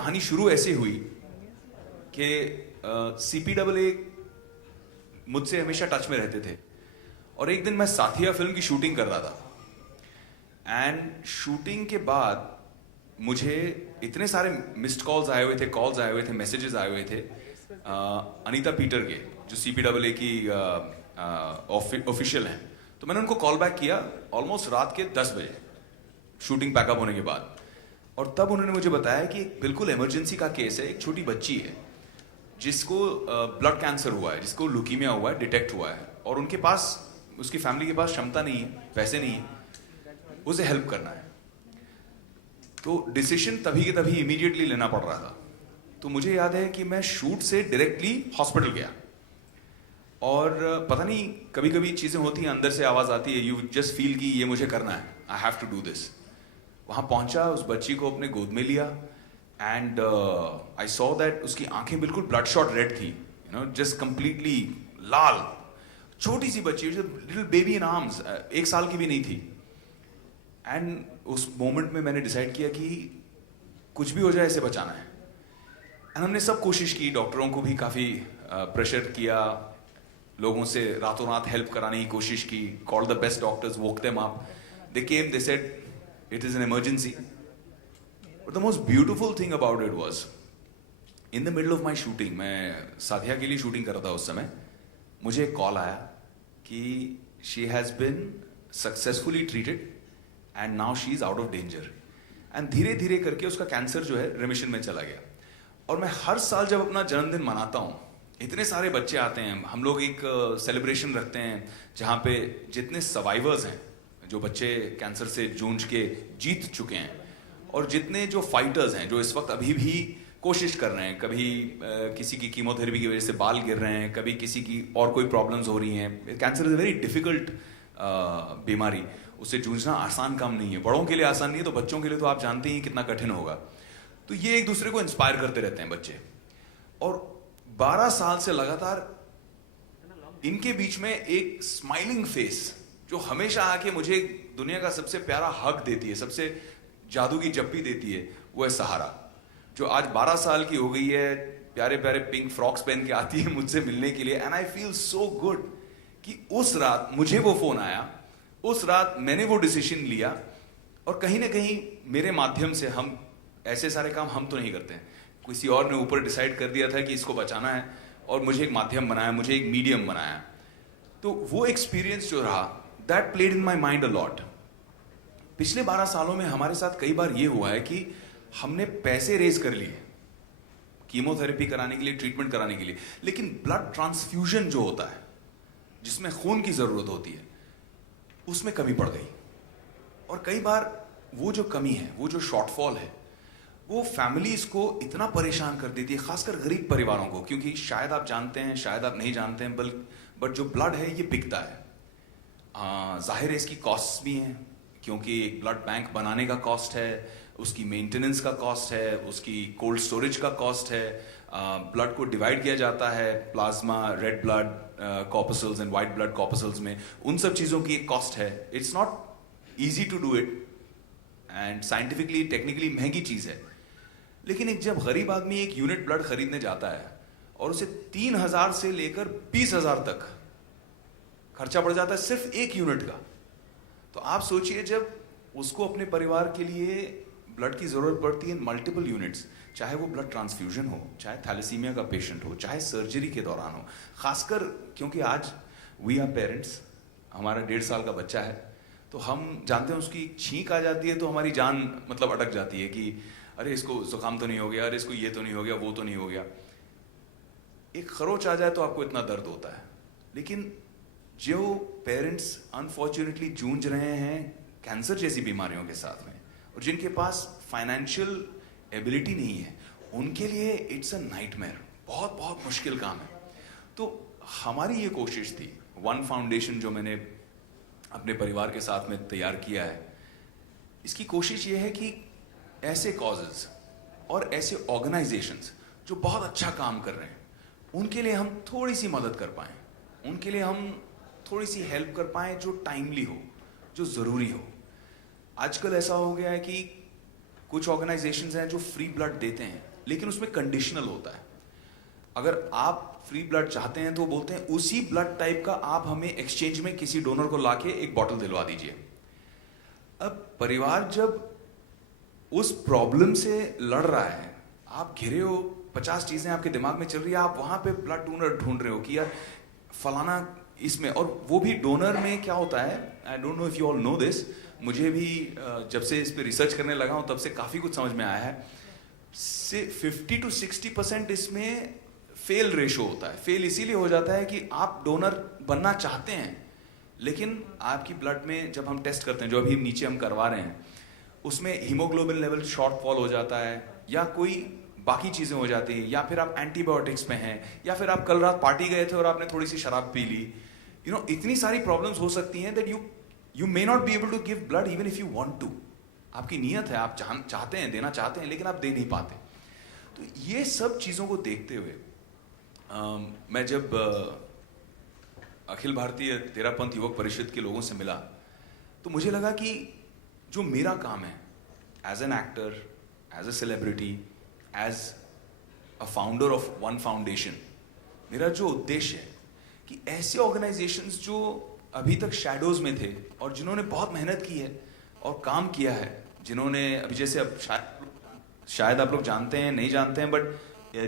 कहानी शुरू ऐसे हुई कि CPAA मुझसे हमेशा टच में रहते थे और एक दिन मैं साथिया फिल्म की शूटिंग कर रहा था एंड शूटिंग के बाद मुझे इतने सारे मिस्ड कॉल्स आए हुए थे मैसेजेस आए हुए थे अनीता पीटर के जो CPAA की ऑफिशियल हैं। तो मैंने उनको कॉल बैक किया ऑलमोस्ट रात के 10 बजे शूटिंग पैकअप होने के बाद, और तब उन्होंने मुझे बताया कि एक बिल्कुल इमरजेंसी का केस है। एक छोटी बच्ची है जिसको ब्लड कैंसर हुआ है, जिसको लुकीमिया हुआ है, डिटेक्ट हुआ है, और उनके पास, उसकी फैमिली के पास क्षमता नहीं है, पैसे नहीं है, उसे हेल्प करना है। तो डिसीजन तभी के तभी इमीडिएटली लेना पड़ रहा था। तो मुझे याद है कि मैं शूट से डायरेक्टली हॉस्पिटल गया और पता नहीं कभी कभी चीज़ें होती हैं, अंदर से आवाज़ आती है, यू जस्ट फील कि ये मुझे करना है, I have to do this. वहाँ पहुँचा, उस बच्ची को अपने गोद में लिया एंड आई सॉ दैट उसकी आंखें बिल्कुल ब्लड शॉट रेड थी, यू नो, जस्ट कंप्लीटली लाल। छोटी सी बच्ची, लिटिल बेबी इन आर्म्स, 1 साल की भी नहीं थी। एंड उस मोमेंट में मैंने डिसाइड किया कि कुछ भी हो जाए इसे बचाना है। एंड हमने सब कोशिश की, डॉक्टरों को भी काफ़ी प्रेशर किया, लोगों से रातों रात हेल्प कराने की कोशिश की, call the best doctors, woke them up, they came, they said it is an emergency. But the most beautiful thing about it was, in the middle of my shooting, मैं साथिया के लिए शूटिंग कर रहा था उस समय, मुझे एक कॉल आया कि she has been successfully treated and now she is out of danger. And धीरे धीरे करके उसका कैंसर जो है रिमिशन में चला गया। और मैं हर साल जब अपना जन्मदिन मनाता हूँ, इतने सारे बच्चे आते हैं, हम लोग एक सेलिब्रेशन रखते हैं जहाँ पे जितने सर्वाइवर्स हैं, जो बच्चे कैंसर से जूझ के जीत चुके हैं, और जितने जो फाइटर्स हैं जो इस वक्त अभी भी कोशिश कर रहे हैं, कभी किसी की कीमोथेरेपी की वजह से बाल गिर रहे हैं, कभी किसी की और कोई प्रॉब्लम्स हो रही हैं। Cancer is a very difficult बीमारी, उससे जूझना आसान काम नहीं है। बड़ों के लिए आसान नहीं है तो बच्चों के लिए तो आप जानते ही कितना कठिन होगा। तो ये एक दूसरे को इंस्पायर करते रहते हैं बच्चे, और 12 साल से लगातार इनके बीच में एक स्माइलिंग फेस जो हमेशा आके मुझे दुनिया का सबसे प्यारा हक देती है, सबसे जादू की जप्पी देती है, वो है सहारा, जो आज 12 साल की हो गई है, प्यारे प्यारे पिंक फ्रॉक्स पहन के आती है मुझसे मिलने के लिए। And I feel so good कि उस रात मुझे वो फोन आया, उस रात मैंने वो डिसीजन लिया, और कहीं ना कहीं मेरे माध्यम से, हम ऐसे सारे काम हम तो नहीं करते हैं, किसी और ने ऊपर डिसाइड कर दिया था कि इसको बचाना है, और मुझे एक माध्यम बनाया, मुझे एक मीडियम बनाया। तो वो एक्सपीरियंस जो रहा, that played in my mind a lot. पिछले 12 सालों में हमारे साथ कई बार ये हुआ है कि हमने पैसे रेज कर लिए कीमोथेरेपी कराने के लिए, ट्रीटमेंट कराने के लिए, लेकिन ब्लड ट्रांसफ्यूजन जो होता है, जिसमें खून की जरूरत होती है, उसमें कमी पड़ गई। और कई बार वो जो कमी है, वो जो शॉर्टफॉल है, वो फैमिलीज को इतना परेशान कर देती है, खासकर गरीब परिवारों को, क्योंकि शायद आप जानते हैं, शायद आप नहीं जानते हैं, बट जो ब्लड है ये बिकता है। जाहिर है इसकी कॉस्ट भी हैं, क्योंकि एक ब्लड बैंक बनाने का कॉस्ट है, उसकी मेंटेनेंस का कॉस्ट है, उसकी कोल्ड स्टोरेज का कॉस्ट है, ब्लड को डिवाइड किया जाता है plasma, red blood corpuscles and white blood corpuscles में, उन सब चीज़ों की एक कॉस्ट है। It's not easy to do it and scientifically, technically महंगी चीज़ है। लेकिन एक जब गरीब आदमी एक यूनिट ब्लड खरीदने जाता है और उसे 3,000 से लेकर 20,000 तक खर्चा पड़ जाता है सिर्फ एक यूनिट का, तो आप सोचिए जब उसको अपने परिवार के लिए ब्लड की जरूरत पड़ती है मल्टीपल यूनिट्स, चाहे वो ब्लड ट्रांसफ्यूजन हो, चाहे थैलेसीमिया का पेशेंट हो, चाहे सर्जरी के दौरान हो, खासकर क्योंकि आज वी आर पेरेंट्स, हमारा 1.5 साल का बच्चा है, तो हम जानते हैं उसकी छींक आ जाती है तो हमारी जान मतलब अटक जाती है कि अरे इसको जुकाम तो नहीं हो गया, अरे इसको ये तो नहीं हो गया, वो तो नहीं हो गया। एक खरोच आ जाए तो आपको इतना दर्द होता है। लेकिन जो पेरेंट्स अनफॉर्चुनेटली जूझ रहे हैं कैंसर जैसी बीमारियों के साथ में, और जिनके पास फाइनेंशियल एबिलिटी नहीं है, उनके लिए इट्स अ नाइटमेयर, बहुत बहुत मुश्किल काम है। तो हमारी ये कोशिश थी, वन फाउंडेशन जो मैंने अपने परिवार के साथ में तैयार किया है, इसकी कोशिश ये है कि ऐसे कॉजेज और ऐसे ऑर्गेनाइजेशंस जो बहुत अच्छा काम कर रहे हैं, उनके लिए हम थोड़ी सी मदद कर पाएँ, उनके लिए हम थोड़ी सी हेल्प कर पाएँ जो टाइमली हो, जो ज़रूरी हो। आजकल ऐसा हो गया है कि कुछ ऑर्गेनाइजेशंस हैं जो फ्री ब्लड देते हैं, लेकिन उसमें कंडीशनल होता है। अगर आप फ्री ब्लड चाहते हैं तो बोलते हैं उसी ब्लड टाइप का आप हमें एक्सचेंज में किसी डोनर को लाके एक बॉटल दिलवा दीजिए। अब परिवार जब उस प्रॉब्लम से लड़ रहा है, आप घिरे हो, 50 चीजें आपके दिमाग में चल रही है, आप वहां पे ब्लड डोनर ढूंढ रहे हो कि यार फलाना इसमें, और वो भी डोनर में क्या होता है, I don't know if you all know this, मुझे भी जब से इस पे रिसर्च करने लगा हूं तब से काफी कुछ समझ में आया है। से 50 to 60% इसमें फेल रेशो होता है। फेल इसीलिए हो जाता है कि आप डोनर बनना चाहते हैं, लेकिन आपकी ब्लड में जब हम टेस्ट करते हैं, जो अभी नीचे हम करवा रहे हैं, उसमें हीमोग्लोबिन लेवल शॉर्टफॉल हो जाता है, या कोई बाकी चीजें हो जाती है, या फिर आप एंटीबायोटिक्स में हैं, या फिर आप कल रात पार्टी गए थे और आपने थोड़ी सी शराब पी ली, यू नो, इतनी सारी प्रॉब्लम्स हो सकती हैं that you may not be able to give blood even if you want to. आपकी नीयत है, आप चाहते हैं, देना चाहते हैं, लेकिन आप दे नहीं पाते। तो ये सब चीजों को देखते हुए मैं जब अखिल भारतीय तेरापंथ युवक परिषद के लोगों से मिला, तो मुझे लगा कि जो मेरा काम है as an actor, as a celebrity, as a founder of one foundation, मेरा जो उद्देश्य है कि ऐसे ऑर्गेनाइजेशंस जो अभी तक शैडोज में थे और जिन्होंने बहुत मेहनत की है और काम किया है, जिन्होंने अभी जैसे अब शायद आप लोग जानते हैं, नहीं जानते हैं, बट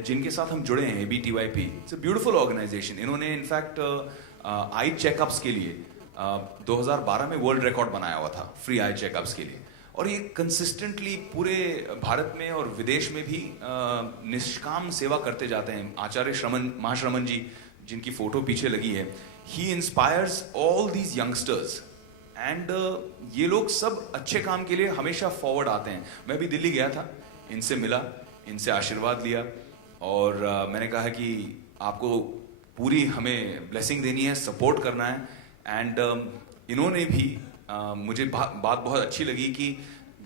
जिनके साथ हम जुड़े हैं, ABTYP, it's a beautiful organisation. इन्होंने इनफैक्ट आई चेकअप्स के लिए 2012 में वर्ल्ड रिकॉर्ड बनाया हुआ था फ्री आई चेकअप्स के लिए, और ये कंसिस्टेंटली पूरे भारत में और विदेश में भी निष्काम सेवा करते जाते हैं। आचार्य महाश्रमण जी, जिनकी फोटो पीछे लगी है, he inspires all these youngsters, and ये लोग सब अच्छे काम के लिए हमेशा फॉरवर्ड आते हैं। मैं भी दिल्ली गया था, इनसे मिला, इनसे आशीर्वाद लिया, और मैंने कहा कि आपको पूरी हमें ब्लेसिंग देनी है, सपोर्ट करना है, एंड इन्होंने भी मुझे बात बहुत अच्छी लगी कि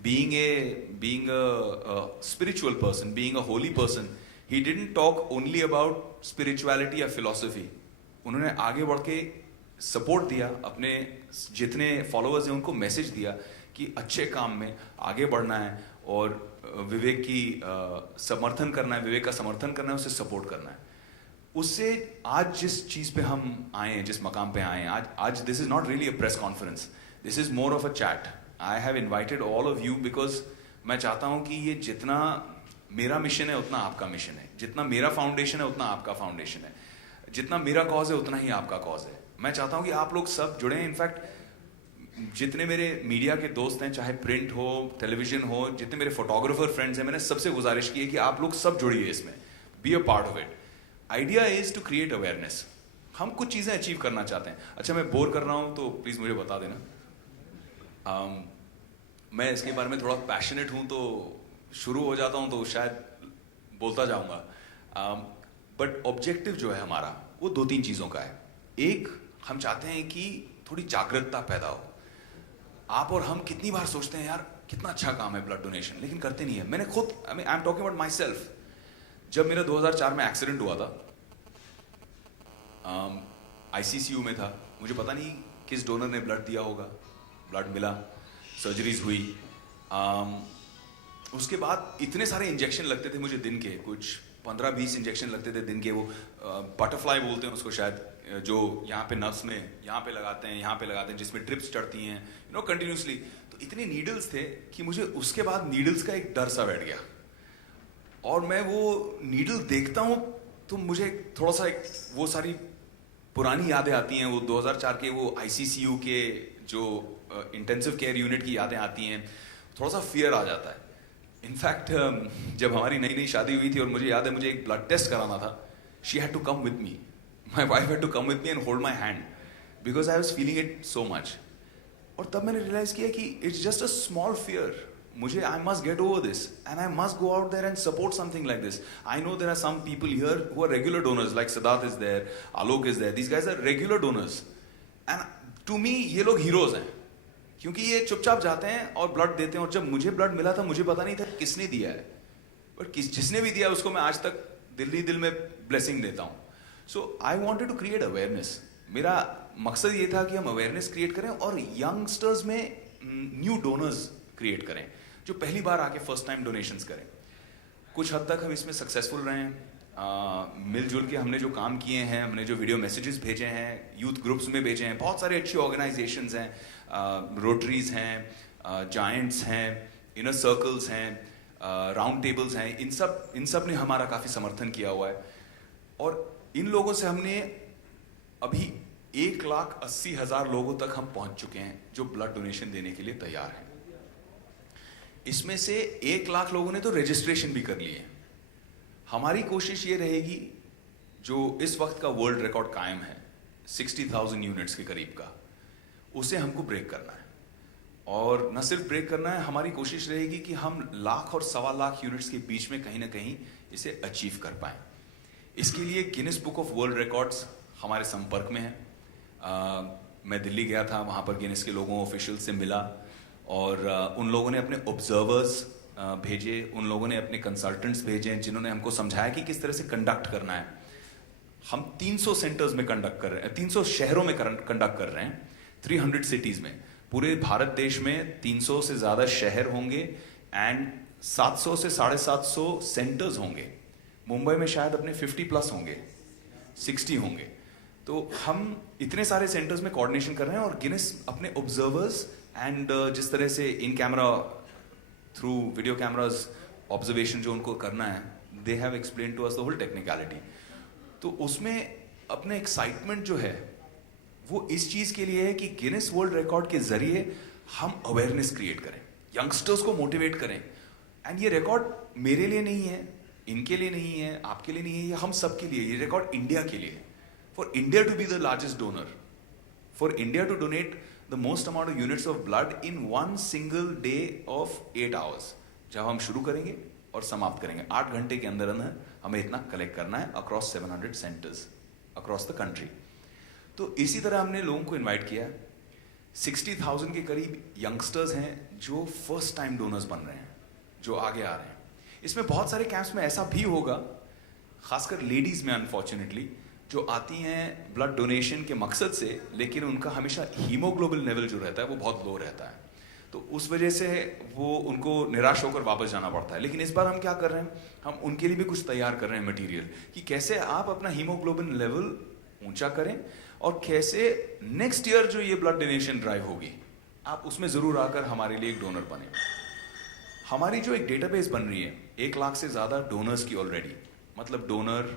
being a spiritual person, being a Holi person, he didn't talk only about spirituality या फिलॉसफी। उन्होंने आगे बढ़ के सपोर्ट दिया, अपने जितने फॉलोअर्स हैं उनको मैसेज दिया कि अच्छे काम में आगे बढ़ना है और विवेक की समर्थन करना है, विवेक का समर्थन करना है, उसे सपोर्ट करना है। उससे आज जिस चीज पे हम आए हैं, जिस मकाम पे आए हैं, आज this is not really a press conference, this is more of a chat. I have invited all of you because मैं चाहता हूं कि ये जितना मेरा मिशन है उतना आपका मिशन है, जितना मेरा फाउंडेशन है उतना आपका फाउंडेशन है, जितना मेरा कॉज है उतना ही आपका कॉज है। मैं चाहता हूं कि आप लोग सब जुड़े। इनफैक्ट जितने मेरे मीडिया के दोस्त हैं, चाहे प्रिंट हो, टेलीविजन हो, जितने मेरे फोटोग्राफर फ्रेंड्स हैं, मैंने सबसे गुजारिश की है कि आप लोग सब जुड़िए इसमें, be a part of it. Idea is to create awareness. हम कुछ चीजें अचीव करना चाहते हैं। अच्छा, मैं बोर कर रहा हूं तो प्लीज मुझे बता देना। मैं इसके बारे में थोड़ा पैशनेट हूं, तो शुरू हो जाता हूं तो शायद बोलता जाऊंगा, बट ऑब्जेक्टिव जो है हमारा वो 2-3 चीजों का है। एक, हम चाहते हैं कि थोड़ी जागरूकता पैदा हो। आप और हम कितनी बार सोचते हैं यार कितना अच्छा काम है ब्लड डोनेशन, लेकिन करते नहीं है। मैंने खुद, I am talking about my self, जब मेरा 2004 में एक्सीडेंट हुआ था, ICCU में था, मुझे पता नहीं किस डोनर ने ब्लड दिया होगा, ब्लड मिला, सर्जरीज हुई, उसके बाद इतने सारे इंजेक्शन लगते थे मुझे दिन के, कुछ 15-20 इंजेक्शन लगते थे दिन के। वो बटरफ्लाई बोलते हैं उसको शायद, जो यहाँ पे नर्व्स में यहाँ पे लगाते हैं, यहाँ पे लगाते हैं, जिसमें ट्रिप्स चढ़ती हैं, यू नो, कंटिन्यूसली। तो इतने नीडल्स थे कि मुझे उसके बाद नीडल्स का एक डर सा बैठ गया, और मैं वो नीडल देखता हूँ तो मुझे थोड़ा सा वो सारी पुरानी यादें आती हैं, वो 2004 के वो ICCU के जो इंटेंसिव केयर यूनिट की यादें आती हैं, थोड़ा सा फियर आ जाता है। इनफैक्ट जब हमारी नई नई शादी हुई थी और मुझे याद है मुझे एक ब्लड टेस्ट कराना था, she had to come with me, my wife had to come with me and hold my hand, because I was feeling it so much. और तब मैंने रियलाइज किया कि it's just a small fear, मुझे I must get over this and I must go out there and support something like this. I know there are some people here who are regular donors, like Siddharth is there, Alok is there, these guys are regular donors, and to me ये लोग heroes हैं, क्योंकि ये चुपचाप जाते हैं और blood देते हैं। और जब मुझे ब्लड मिला था मुझे पता नहीं था किसने दिया है, बट जिसने भी दिया उसको मैं आज तक दिल में ब्लेसिंग देता हूँ। So I wanted to create awareness. मेरा मकसद ये था कि हम अवेयरनेस क्रिएट करें और यंगस्टर्स में न्यू डोनर्स क्रिएट करें, जो पहली बार आके फर्स्ट टाइम डोनेशंस करें। कुछ हद तक हम इसमें सक्सेसफुल रहे हैं। मिलजुल के हमने जो काम किए हैं, हमने जो वीडियो मैसेजेस भेजे हैं, यूथ ग्रुप्स में भेजे हैं, बहुत सारे अच्छी ऑर्गेनाइजेशंस हैं, रोटरीज हैं, जायंट्स हैं, इनर सर्कल्स हैं, राउंड टेबल्स हैं, इन सब ने हमारा काफ़ी समर्थन किया हुआ है। और इन लोगों से हमने अभी 1,80,000 लोगों तक हम पहुंच चुके हैं जो ब्लड डोनेशन देने के लिए तैयार हैं। इसमें से 1 लाख लोगों ने तो रजिस्ट्रेशन भी कर लिए। हमारी कोशिश ये रहेगी, जो इस वक्त का वर्ल्ड रिकॉर्ड कायम है 60,000 यूनिट्स के करीब का, उसे हमको ब्रेक करना है। और न सिर्फ ब्रेक करना है, हमारी कोशिश रहेगी कि हम 1,00,000 और 1,25,000 यूनिट्स के बीच में कहीं ना कहीं इसे अचीव कर पाएं। इसके लिए Guinness book of world records हमारे संपर्क में है। मैं दिल्ली गया था, वहाँ पर गिनीज के लोगों ऑफिशियल से मिला, और उन लोगों ने अपने ऑब्जर्वर्स भेजे, उन लोगों ने अपने कंसल्टेंट्स भेजे जिन्होंने हमको समझाया कि किस तरह से कंडक्ट करना है। हम 300 सेंटर्स में कंडक्ट कर रहे हैं, 300 शहरों में कंडक्ट कर रहे हैं, 300 सिटीज में। पूरे भारत देश में 300 से ज़्यादा शहर होंगे एंड 700 से 750 सेंटर्स होंगे। मुंबई में शायद अपने 50+ होंगे, 60 होंगे। तो हम इतने सारे सेंटर्स में कोऑर्डिनेशन कर रहे हैं, और गिनीज अपने ऑब्जर्वर्स एंड जिस तरह से इन camera through video cameras observation जो उनको करना है, they have explain to us the whole technicality. तो उसमें अपना एक्साइटमेंट जो है वो इस चीज़ के लिए है कि गिनीज वर्ल्ड रिकॉर्ड के जरिए हम अवेयरनेस क्रिएट करें, यंगस्टर्स को मोटिवेट करें। एंड ये रिकॉर्ड मेरे लिए नहीं है, इनके लिए नहीं है, आपके लिए नहीं है, ये हम सब के लिए। ये रिकॉर्ड इंडिया के लिए, for India to be the largest donor, for India to donate the most amount of units of blood in one single day of 8 hours। जब हम शुरू करेंगे और समाप्त करेंगे 8 घंटे के अंदर अंदर हमें इतना कलेक्ट करना है across 700 centres across the country. तो इसी तरह हमने लोगों को इनवाइट किया। 60,000 के करीब यंगस्टर्स हैं जो फर्स्ट टाइम डोनर्स बन रहे हैं, जो आगे आ रहे हैं। इसमें बहुत सारे कैंप्स में ऐसा भी होगा, खासकर लेडीज में अनफॉर्चुनेटली, जो आती हैं ब्लड डोनेशन के मकसद से, लेकिन उनका हमेशा हीमोग्लोबिन लेवल जो रहता है वो बहुत लो रहता है, तो उस वजह से वो उनको निराश होकर वापस जाना पड़ता है। लेकिन इस बार हम क्या कर रहे हैं, हम उनके लिए भी कुछ तैयार कर रहे हैं मटेरियल, कि कैसे आप अपना हीमोग्लोबिन लेवल ऊंचा करें, और कैसे नेक्स्ट ईयर जो ये ब्लड डोनेशन ड्राइव होगी, आप उसमें ज़रूर आकर हमारे लिए एक डोनर बने। हमारी जो एक डेटाबेस बन रही है 1 लाख से ज़्यादा डोनर्स की ऑलरेडी, मतलब donor,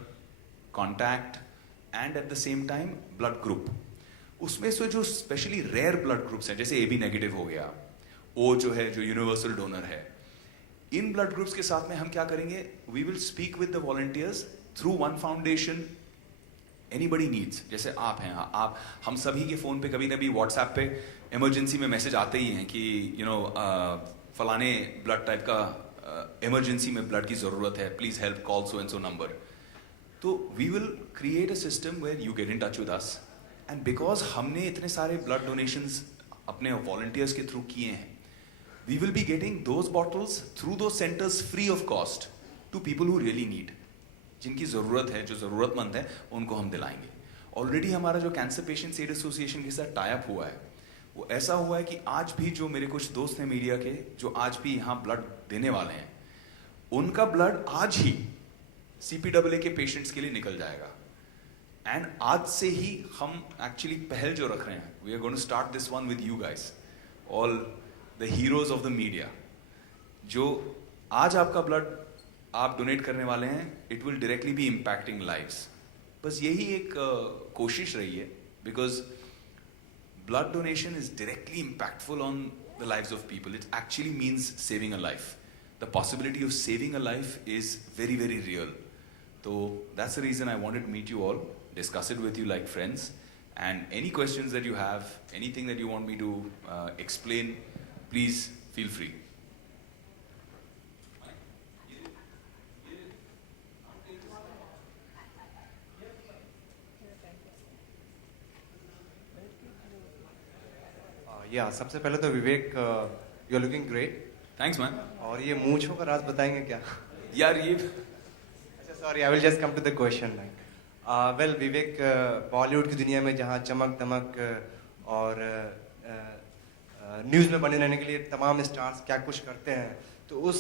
contact and at the same time blood group. उसमें से जो स्पेशली रेयर ब्लड ग्रुप्स हैं, जैसे AB नेगेटिव हो गया, O जो है जो यूनिवर्सल डोनर है, इन ब्लड ग्रुप्स के साथ में हम क्या करेंगे, we will speak with the volunteers through one foundation. Anybody needs, जैसे आप हैं, आप हम सभी के फ़ोन पे कभी ना कभी व्हाट्सएप पे इमरजेंसी में मैसेज आते ही हैं कि फलाने ब्लड टाइप का इमरजेंसी में ब्लड की ज़रूरत है, please help, call so and so number. तो we will create a system where you get in touch with us, and because हमने इतने सारे ब्लड डोनेशंस अपने वॉलंटियर्स के थ्रू किए हैं, we will be getting those bottles through two centres free of cost to people who really need, जिनकी ज़रूरत है, जो ज़रूरतमंद है, उनको हम दिलाएंगे। ऑलरेडी हमारा जो कैंसर पेशेंट्स एड एसोसिएशन के साथ टाई अप हुआ है, वो ऐसा हुआ है कि आज भी जो मेरे कुछ दोस्त हैं मीडिया के, जो आज भी यहाँ ब्लड देने वाले हैं, उनका ब्लड आज ही CPAA के पेशेंट्स के लिए निकल जाएगा। एंड आज से ही हम एक्चुअली पहल जो रख रहे हैं, we are going to start this one with you guys, all the heroes of the media. जो आज आपका ब्लड आप डोनेट करने वाले हैं, it will directly be impacting lives. बस यही एक कोशिश रही है, because blood donation is directly impactful on the lives of people. It actually means saving a life. The possibility of saving a life is very, very real. So that's the reason I wanted to meet you all, discuss it with you like friends, and any questions that you have, anything that you want me to explain, please feel free. या सबसे पहले तो Vivek, you are looking great. Thanks man. और ये मूंछों का राज बताएंगे क्या? यार ये अच्छा sorry, I will just come to the question. Like well Vivek, Bollywood की दुनिया में जहाँ चमक दमक और न्यूज़ में बने रहने के लिए तमाम स्टार्स क्या कुछ करते हैं, तो उस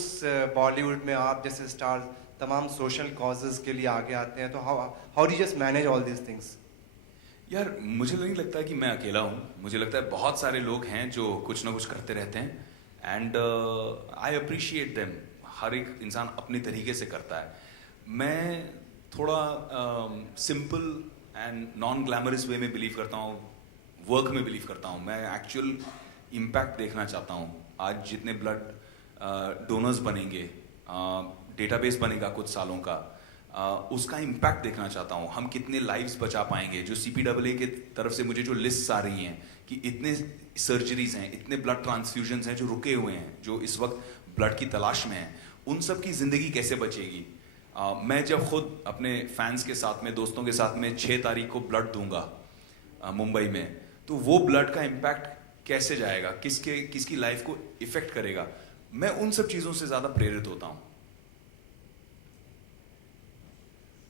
बॉलीवुड में आप जैसे स्टार्स तमाम सोशल कॉजेज़ के लिए आगे आते हैं, तो how do just manage all these things? यार मुझे नहीं लगता कि मैं अकेला हूँ, मुझे लगता है बहुत सारे लोग हैं जो कुछ ना कुछ करते रहते हैं, एंड आई अप्रिशिएट देम। हर एक इंसान अपने तरीके से करता है। मैं थोड़ा सिंपल एंड नॉन ग्लैमरस वे में बिलीव करता हूँ, वर्क में बिलीव करता हूँ। मैं एक्चुअल इम्पैक्ट देखना चाहता हूँ। आज जितने ब्लड डोनर्स बनेंगे, डेटाबेस बनेगा कुछ सालों का, उसका इम्पैक्ट देखना चाहता हूँ। हम कितने लाइव्स बचा पाएंगे। जो CPAA के तरफ से मुझे जो लिस्ट आ रही हैं कि इतने सर्जरीज हैं, इतने ब्लड ट्रांसफ्यूजन्स हैं जो रुके हुए हैं, जो इस वक्त ब्लड की तलाश में हैं, उन सब की ज़िंदगी कैसे बचेगी। मैं जब खुद अपने फैंस के साथ में, दोस्तों के साथ में 6 तारीख को ब्लड दूंगा मुंबई में, तो वो ब्लड का इम्पैक्ट कैसे जाएगा, किसकी लाइफ को इफेक्ट करेगा। मैं उन सब चीज़ों से ज़्यादा प्रेरित होता हूँ।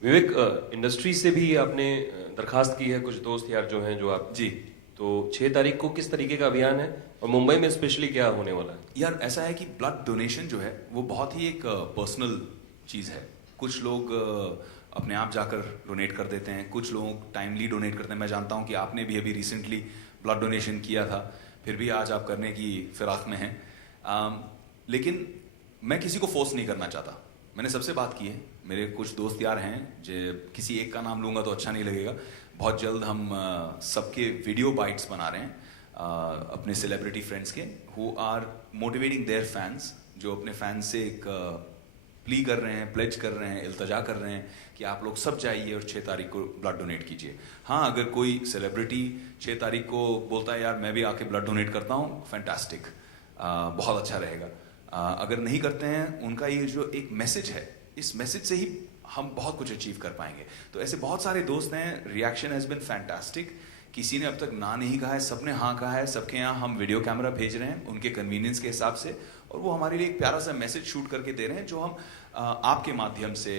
विवेक, इंडस्ट्री से भी आपने दरखास्त की है, कुछ दोस्त यार जो हैं जो आप जी, तो 6 तारीख को किस तरीके का अभियान है और मुंबई में स्पेशली क्या होने वाला है? यार ऐसा है कि ब्लड डोनेशन जो है वो बहुत ही एक पर्सनल चीज़ है। कुछ लोग अपने आप जाकर डोनेट कर देते हैं, कुछ लोग टाइमली डोनेट करते हैं। मैं जानता हूँ कि आपने भी अभी रिसेंटली ब्लड डोनेशन किया था, फिर भी आज आप करने की फिराक में हैं। लेकिन मैं किसी को फोर्स नहीं करना चाहता। मैंने सबसे बात की है, मेरे कुछ दोस्त यार हैं, जो किसी एक का नाम लूँगा तो अच्छा नहीं लगेगा। बहुत जल्द हम सबके वीडियो बाइट्स बना रहे हैं अपने सेलिब्रिटी फ्रेंड्स के, who are motivating their fans, जो अपने फैंस से एक प्ली कर रहे हैं, प्लेज कर रहे हैं, इल्तजा कर रहे हैं कि आप लोग सब जाइए और 6 तारीख को ब्लड डोनेट कीजिए। हाँ, अगर कोई सेलिब्रिटी 6 तारीख को बोलता है यार मैं भी आके ब्लड डोनेट करता हूँ, फैंटास्टिक, बहुत अच्छा रहेगा। अगर नहीं करते हैं, उनका ये जो एक मैसेज है, इस मैसेज से ही हम बहुत कुछ अचीव कर पाएंगे। तो ऐसे बहुत सारे दोस्त हैं, रिएक्शन हैज़ बिन फैंटास्टिक। किसी ने अब तक ना नहीं कहा है, सबने हाँ कहा है। सबके यहाँ हम वीडियो कैमरा भेज रहे हैं उनके कन्वीनियंस के हिसाब से, और वो हमारे लिए एक प्यारा सा मैसेज शूट करके दे रहे हैं, जो हम आपके माध्यम से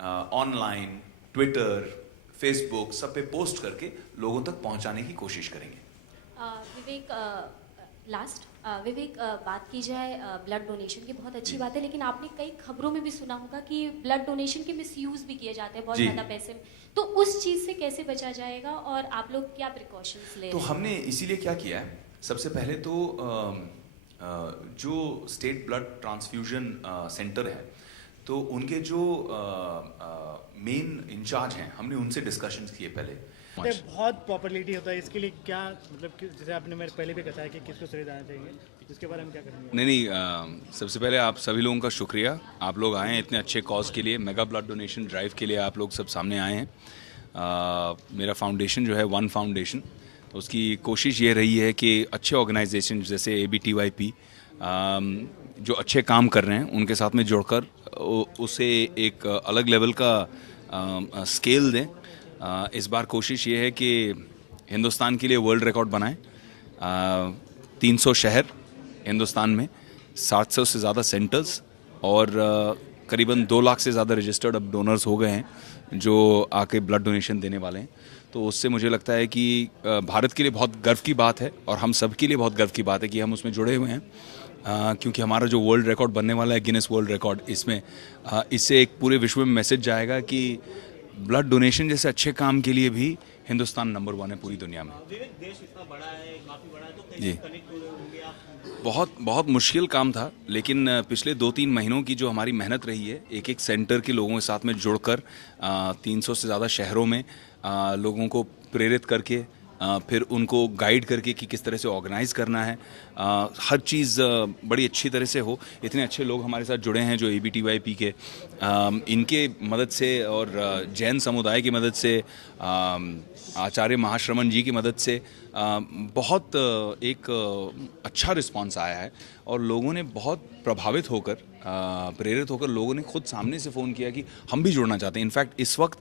ऑनलाइन, ट्विटर, फेसबुक, सब पे पोस्ट करके लोगों तक पहुंचाने की कोशिश करेंगे। विवेक, विवेक, बात की जाए ब्लड डोनेशन की, बहुत अच्छी बात है, लेकिन आपने कई खबरों में भी सुना होगा कि ब्लड डोनेशन के मिसयूज भी किए जाते हैं बहुत ज़्यादा पैसे में। तो उस चीज़ से कैसे बचा जाएगा और आप लोग क्या प्रिकॉशंस ले रहे हैं? तो हमने इसीलिए क्या किया है, सबसे पहले तो जो स्टेट ब्लड ट्रांसफ्यूजन सेंटर है, तो उनके जो मेन इंचार्ज हैं, हमने उनसे डिस्कशंस किए पहले। बहुत पॉपुलरिटी होता है, इसके लिए क्या मतलब जैसे आपने मेरे पहले भी बताया कि किसको श्रेय देना चाहिए, इसके बारे में क्या करेंगे? नहीं, सबसे पहले आप सभी लोगों का शुक्रिया। आप लोग आए हैं इतने अच्छे कॉज के लिए, मेगा ब्लड डोनेशन ड्राइव के लिए आप लोग सब सामने आए हैं। मेरा फाउंडेशन जो है वन फाउंडेशन, उसकी कोशिश ये रही है कि अच्छे ऑर्गेनाइजेशन जैसे ABTYP जो अच्छे काम कर रहे हैं उनके साथ में जुड़कर उसे एक अलग लेवल का स्केल दें। इस बार कोशिश ये है कि हिंदुस्तान के लिए वर्ल्ड रिकॉर्ड बनाएं। 300 शहर हिंदुस्तान में, 700 से ज़्यादा सेंटर्स, और करीबन 2 लाख से ज़्यादा रजिस्टर्ड अब डोनर्स हो गए हैं जो आके ब्लड डोनेशन देने वाले हैं। तो उससे मुझे लगता है कि भारत के लिए बहुत गर्व की बात है, और हम सब के लिए बहुत गर्व की बात है कि हम उसमें जुड़े हुए हैं, क्योंकि हमारा जो वर्ल्ड रिकॉर्ड बनने वाला है, गिनेस वर्ल्ड रिकॉर्ड, इसमें इससे एक पूरे विश्व में मैसेज जाएगा कि ब्लड डोनेशन जैसे अच्छे काम के लिए भी हिंदुस्तान नंबर 1 है पूरी दुनिया में। देश इतना बड़ा है, काफी बड़ा है, तो जी, कनेक्ट होंगे आप? बहुत मुश्किल काम था, लेकिन पिछले 2-3 महीनों की जो हमारी मेहनत रही है, एक सेंटर के लोगों के साथ में जुड़कर 300 से ज़्यादा शहरों में लोगों को प्रेरित करके, फिर उनको गाइड करके कि किस तरह से ऑर्गेनाइज करना है, हर चीज़ बड़ी अच्छी तरह से हो। इतने अच्छे लोग हमारे साथ जुड़े हैं जो ABTYP के, इनके मदद से और जैन समुदाय की मदद से, आचार्य महाश्रमण जी की मदद से बहुत एक अच्छा रिस्पांस आया है, और लोगों ने बहुत प्रभावित होकर, प्रेरित होकर लोगों ने खुद सामने से फ़ोन किया कि हम भी जुड़ना चाहते हैं। इनफैक्ट इस वक्त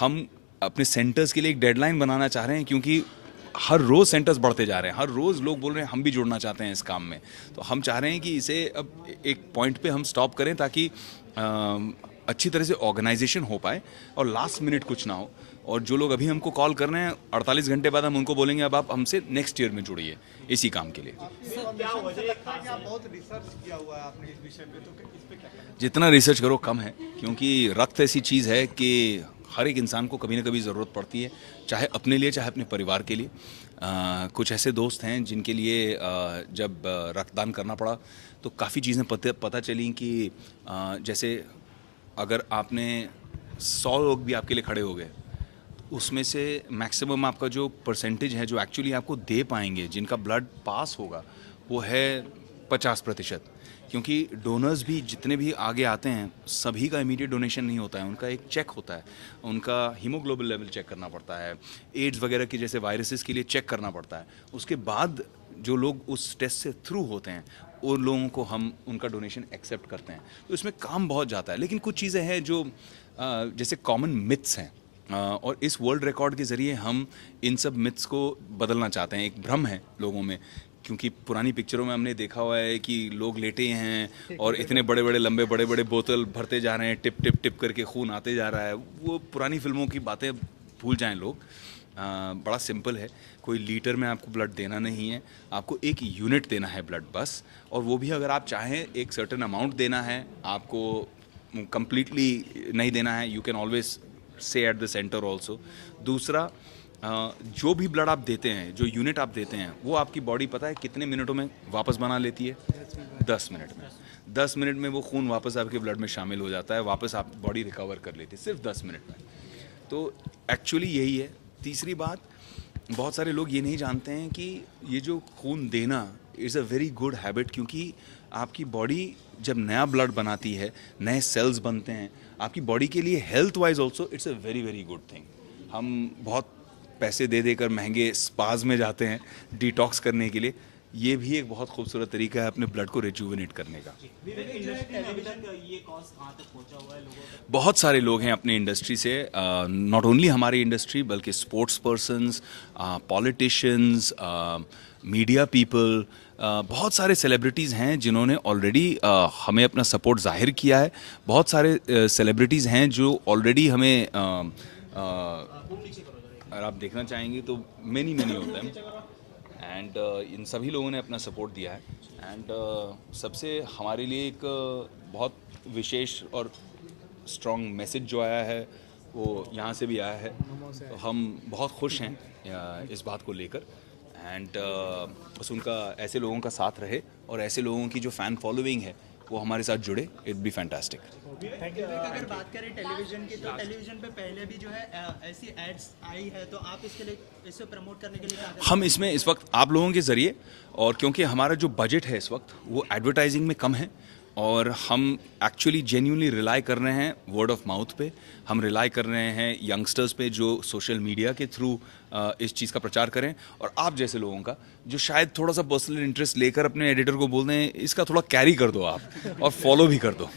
हम अपने सेंटर्स के लिए एक डेडलाइन बनाना चाह रहे हैं, क्योंकि हर रोज़ सेंटर्स बढ़ते जा रहे हैं, हर रोज़ लोग बोल रहे हैं हम भी जुड़ना चाहते हैं इस काम में। तो हम चाह रहे हैं कि इसे अब एक पॉइंट पे हम स्टॉप करें, ताकि अच्छी तरह से ऑर्गेनाइजेशन हो पाए और लास्ट मिनट कुछ ना हो। और जो लोग अभी हमको कॉल कर रहे हैं 48 घंटे बाद हम उनको बोलेंगे अब आप हमसे नेक्स्ट ईयर में जुड़िए इसी काम के लिए। जितना रिसर्च करो कम है, क्योंकि रक्त ऐसी चीज़ है कि हर एक इंसान को कभी ना कभी ज़रूरत पड़ती है, चाहे अपने लिए चाहे अपने परिवार के लिए। कुछ ऐसे दोस्त हैं जिनके लिए जब रक्तदान करना पड़ा तो काफ़ी चीज़ें पता चली कि जैसे अगर आपने 100 लोग भी आपके लिए खड़े हो गए, उसमें से मैक्सिमम आपका जो परसेंटेज है जो एक्चुअली आपको दे पाएंगे, जिनका ब्लड पास होगा, वो है 50%। क्योंकि डोनर्स भी जितने भी आगे आते हैं सभी का इमीडिएट डोनेशन नहीं होता है, उनका एक चेक होता है, उनका हीमोग्लोबिन लेवल चेक करना पड़ता है, एड्स वगैरह के जैसे वायरसेस के लिए चेक करना पड़ता है। उसके बाद जो लोग उस टेस्ट से थ्रू होते हैं उन लोगों को हम उनका डोनेशन एक्सेप्ट करते हैं। तो इसमें काम बहुत जाता है। लेकिन कुछ चीज़ें हैं जो जैसे कॉमन मिथ्स हैं, और इस वर्ल्ड रिकॉर्ड के ज़रिए हम इन सब मिथ्स को बदलना चाहते हैं। एक भ्रम है लोगों में, क्योंकि पुरानी पिक्चरों में हमने देखा हुआ है कि लोग लेटे हैं और इतने बड़े बड़े लंबे बड़े बड़े बोतल भरते जा रहे हैं, टिप टिप टिप करके खून आते जा रहा है। वो पुरानी फिल्मों की बातें भूल जाएं लोग। बड़ा सिंपल है, कोई लीटर में आपको ब्लड देना नहीं है, आपको एक यूनिट देना है ब्लड बस। और वो भी अगर आप चाहें एक सर्टेन अमाउंट देना है, आपको कम्प्लीटली नहीं देना है, you can always say at the centre also. दूसरा, जो भी ब्लड आप देते हैं, जो यूनिट आप देते हैं, वो आपकी बॉडी पता है कितने मिनटों में वापस बना लेती है? 10 मिनट में। 10 मिनट में वो खून वापस आपके ब्लड में शामिल हो जाता है, वापस आप बॉडी रिकवर कर लेती है सिर्फ 10 मिनट में। तो एक्चुअली यही है। तीसरी बात, बहुत सारे लोग ये नहीं जानते हैं कि ये जो खून देना is a very good habit, क्योंकि आपकी बॉडी जब नया ब्लड बनाती है, नए सेल्स बनते हैं, आपकी बॉडी के लिए health wise also it's a very very good thing. हम बहुत पैसे दे देकर महंगे स्पाज में जाते हैं डिटॉक्स करने के लिए, ये भी एक बहुत खूबसूरत तरीका है अपने ब्लड को रिजुविनेट करने का। बहुत सारे लोग हैं अपने इंडस्ट्री से, नॉट ओनली हमारी इंडस्ट्री बल्कि sports persons, politicians, media people, बहुत सारे सेलिब्रिटीज़ हैं जिन्होंने ऑलरेडी हमें अपना सपोर्ट जाहिर किया है। बहुत सारे सेलिब्रिटीज़ हैं जो ऑलरेडी हमें अगर आप देखना चाहेंगे तो many of them, and in सभी लोगों ने अपना सपोर्ट दिया है। एंड सबसे हमारे लिए एक बहुत विशेष और स्ट्रॉन्ग मैसेज जो आया है वो यहाँ से भी आया है, तो हम बहुत खुश हैं इस बात को लेकर। एंड बस उनका ऐसे लोगों का साथ रहे और ऐसे लोगों की जो फ़ैन फॉलोइंग है वो हमारे साथ जुड़े, इट बी फैंटास्टिक। अगर बात करें टेलीविजन की, तो टेलीविजन पे पहले भी जो है ऐसी एड्स आई है, तो आप इसके लिए इसे प्रमोट करने के लिए क्या कर रहे हैं? हम इसमें इस वक्त आप लोगों के ज़रिए, और क्योंकि हमारा जो बजट है इस वक्त वो एडवर्टाइजिंग में कम है, और हम एक्चुअली जेन्युइनली रिलाई कर रहे हैं वर्ड ऑफ माउथ पे, हम रिलाई कर रहे हैं यंगस्टर्स पे जो सोशल मीडिया के थ्रू इस चीज़ का प्रचार करें, और आप जैसे लोगों का जो शायद थोड़ा सा पर्सनल इंटरेस्ट लेकर अपने एडिटर को बोल दें इसका थोड़ा कैरी कर दो आप और फॉलो भी कर दो।